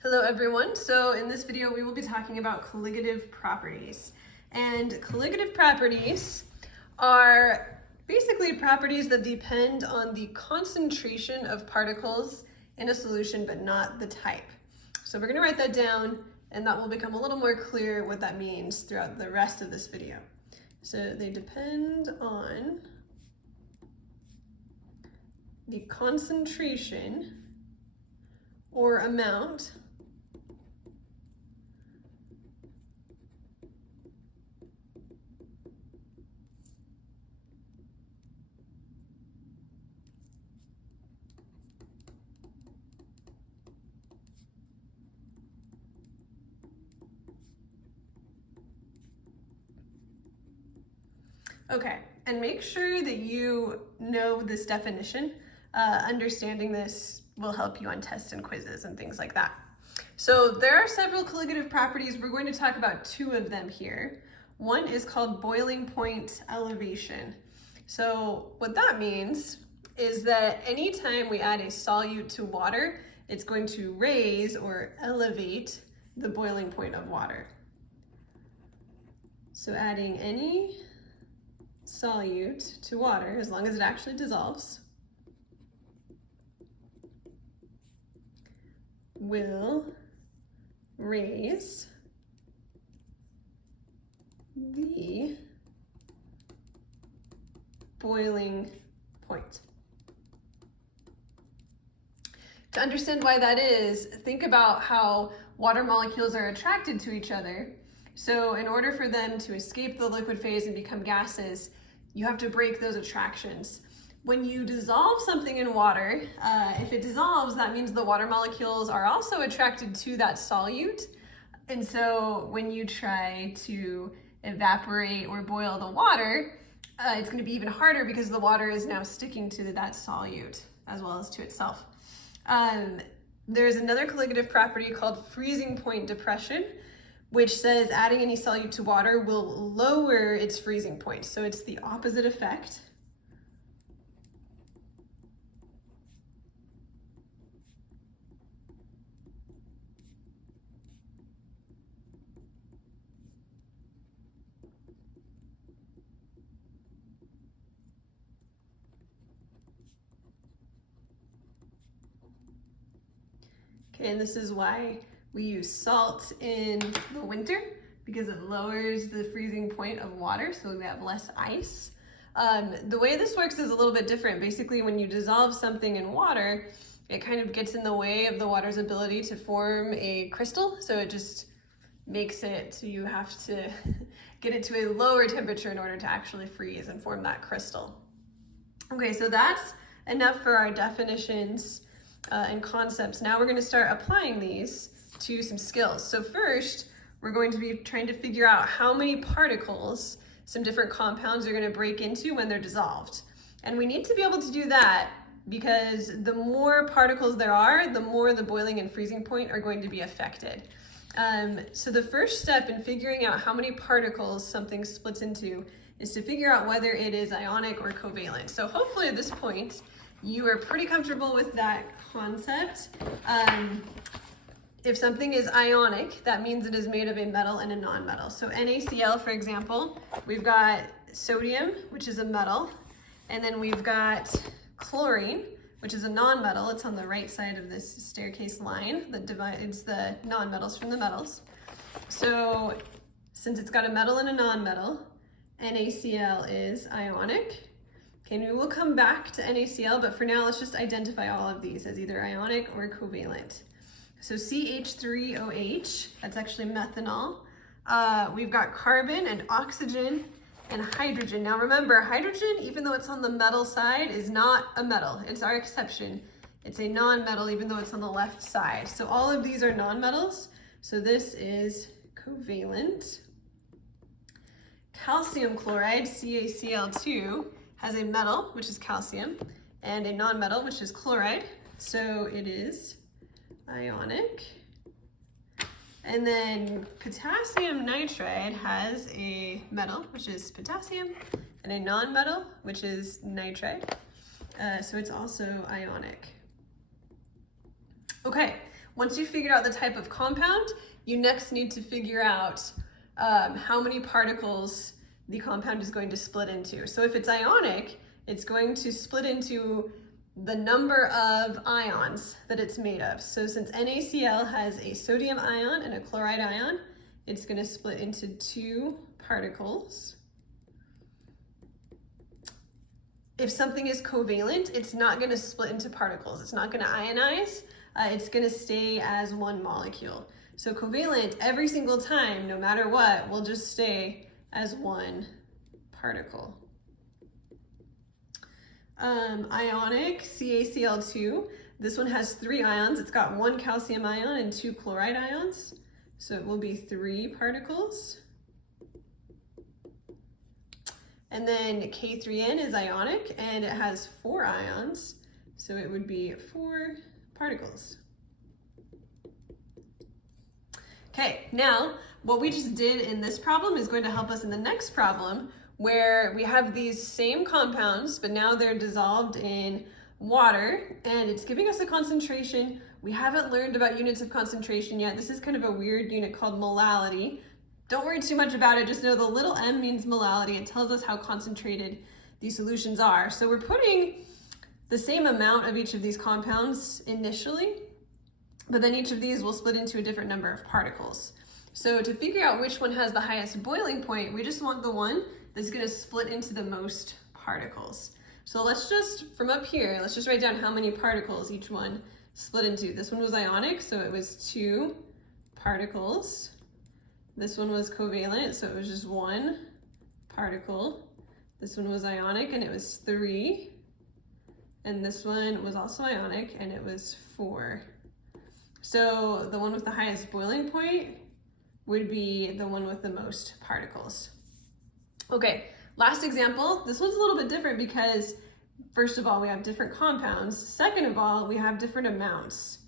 Hello everyone. So in this video we will be talking about colligative properties. And colligative properties are basically properties that depend on the concentration of particles in a solution but not the type. So we're going to write that down and that will become a little more clear what that means throughout the rest of this video. So they depend on the concentration or amount Okay, and make sure that you know this definition. Understanding this will help you on tests and quizzes and things like that. So there are several colligative properties. We're going to talk about two of them here. One is called boiling point elevation. So what that means is that anytime we add a solute to water, it's going to raise or elevate the boiling point of water. So adding any solute to water, as long as it actually dissolves, will raise the boiling point. To understand why that is, think about how water molecules are attracted to each other. So in order for them to escape the liquid phase and become gases, you have to break those attractions. When you dissolve something in water, if it dissolves, that means the water molecules are also attracted to that solute. And so when you try to evaporate or boil the water, it's going to be even harder because the water is now sticking to that solute as well as to itself. There's another colligative property called freezing point depression, which says adding any solute to water will lower its freezing point. So it's the opposite effect. Okay, and this is why we use salt in the winter, because it lowers the freezing point of water, so we have less ice. The way this works is a little bit different. Basically, when you dissolve something in water, it kind of gets in the way of the water's ability to form a crystal, so it just makes it so you have to get it to a lower temperature in order to actually freeze and form that crystal. Okay, so that's enough for our definitions and concepts. Now we're going to start applying these to some skills. So first, we're going to be trying to figure out how many particles some different compounds are going to break into when they're dissolved. And we need to be able to do that because the more particles there are, the more the boiling and freezing point are going to be affected. So the first step in figuring out how many particles something splits into is to figure out whether it is ionic or covalent. So hopefully at this point, you are pretty comfortable with that concept. If something is ionic, that means it is made of a metal and a non-metal. So NaCl, for example, we've got sodium, which is a metal, and then we've got chlorine, which is a non-metal. It's on the right side of this staircase line that divides the non-metals from the metals. So since it's got a metal and a non-metal, NaCl is ionic. Okay, and we will come back to NaCl, but for now, let's just identify all of these as either ionic or covalent. So CH3OH, that's actually methanol. We've got carbon and oxygen and hydrogen. Now remember, hydrogen, even though it's on the metal side, is not a metal. It's our exception. It's a non-metal, even though it's on the left side. So all of these are non-metals. So this is covalent. Calcium chloride, CaCl2, has a metal, which is calcium, and a non-metal, which is chloride. So it is ionic. And then potassium nitride has a metal, which is potassium, and a non-metal, which is nitride. So it's also ionic. Okay, Once you figured out the type of compound, you next need to figure out how many particles the compound is going to split into. So if it's ionic, it's going to split into the number of ions that it's made of. So since NaCl has a sodium ion and a chloride ion, it's going to split into 2 particles. If something is covalent, it's not going to split into particles. It's not going to ionize. It's going to stay as one molecule. So covalent, every single time, no matter what, will just stay as one particle. Ionic, CaCl2, this one has 3 ions. It's got 1 calcium ion and 2 chloride ions. So it will be 3 particles. And then K3N is ionic and it has 4 ions. So it would be 4 particles. Okay, now what we just did in this problem is going to help us in the next problem, where we have these same compounds, but now they're dissolved in water, and it's giving us a concentration. We haven't learned about units of concentration yet. This is kind of a weird unit called molality. Don't worry too much about it, just know the little m means molality. It tells us how concentrated these solutions are. So we're putting the same amount of each of these compounds initially, but then each of these will split into a different number of particles. So to figure out which one has the highest boiling point, we just want the one that's going to split into the most particles. So let's just, from up here, let's just write down how many particles each one split into. This one was ionic, so it was 2 particles. This one was covalent, so it was just 1 particle. This one was ionic, and it was 3. And this one was also ionic, and it was 4. So the one with the highest boiling point would be the one with the most particles. Okay, last example. This one's a little bit different because, first of all, we have different compounds. Second of all, we have different amounts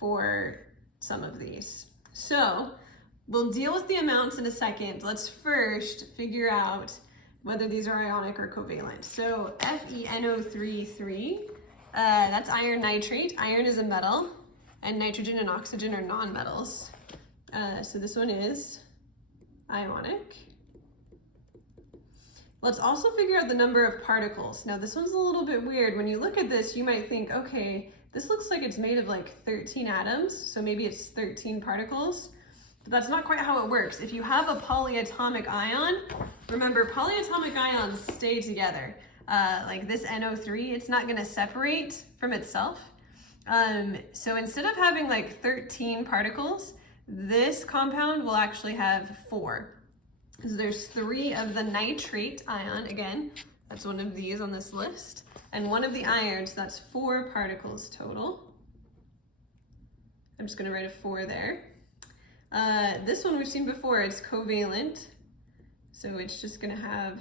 for some of these. So we'll deal with the amounts in a second. Let's first figure out whether these are ionic or covalent. So FeNO3, that's iron nitrate. Iron is a metal, and nitrogen and oxygen are nonmetals. So this one is ionic. Let's also figure out the number of particles. Now this one's a little bit weird. When you look at this, you might think, okay, this looks like it's made of like 13 atoms, so maybe it's 13 particles, but that's not quite how it works. If you have a polyatomic ion, remember polyatomic ions stay together. Like this NO3, it's not gonna separate from itself. So instead of having like 13 particles, this compound will actually have 4. So there's 3 of the nitrate ion, again, that's one of these on this list, and 1 of the irons, that's 4 particles total. I'm just gonna write a 4 there. This one we've seen before, it's covalent, so it's just gonna have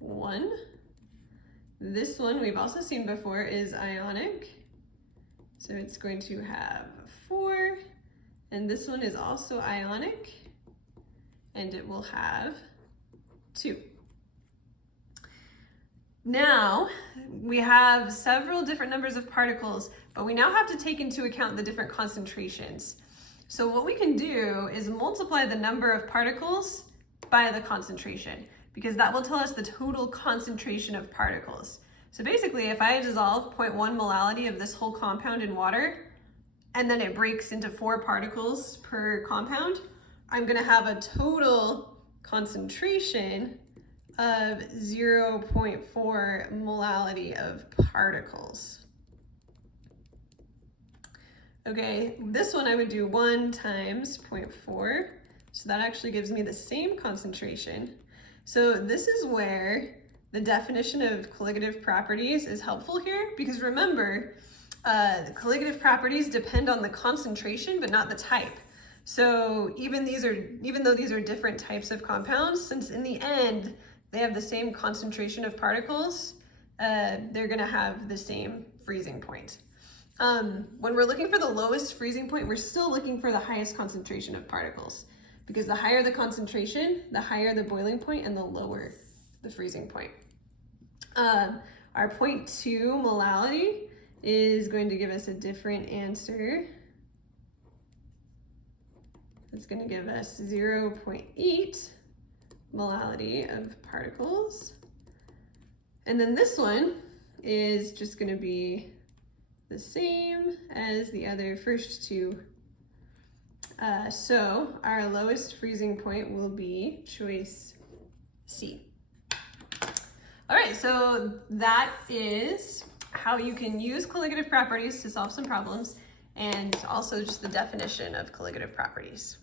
1. This one we've also seen before is ionic, so it's going to have 4, and this one is also ionic, and it will have 2. Now, we have several different numbers of particles, but we now have to take into account the different concentrations. So what we can do is multiply the number of particles by the concentration, because that will tell us the total concentration of particles. So basically, if I dissolve 0.1 molality of this whole compound in water, and then it breaks into 4 particles per compound, I'm gonna have a total concentration of 0.4 molality of particles. Okay, this one I would do 1 times 0.4, so that actually gives me the same concentration. So this is where the definition of colligative properties is helpful here, because remember, the colligative properties depend on the concentration, but not the type. So even though these are different types of compounds, since in the end they have the same concentration of particles, they're gonna have the same freezing point. When we're looking for the lowest freezing point, we're still looking for the highest concentration of particles, because the higher the concentration, the higher the boiling point and the lower the freezing point. Our 0.2 molality is going to give us a different answer It's going to give us 0.8 molality of particles. And then this one is just going to be the same as the other first two. So our lowest freezing point will be choice C. All right, so that is how you can use colligative properties to solve some problems, and also just the definition of colligative properties.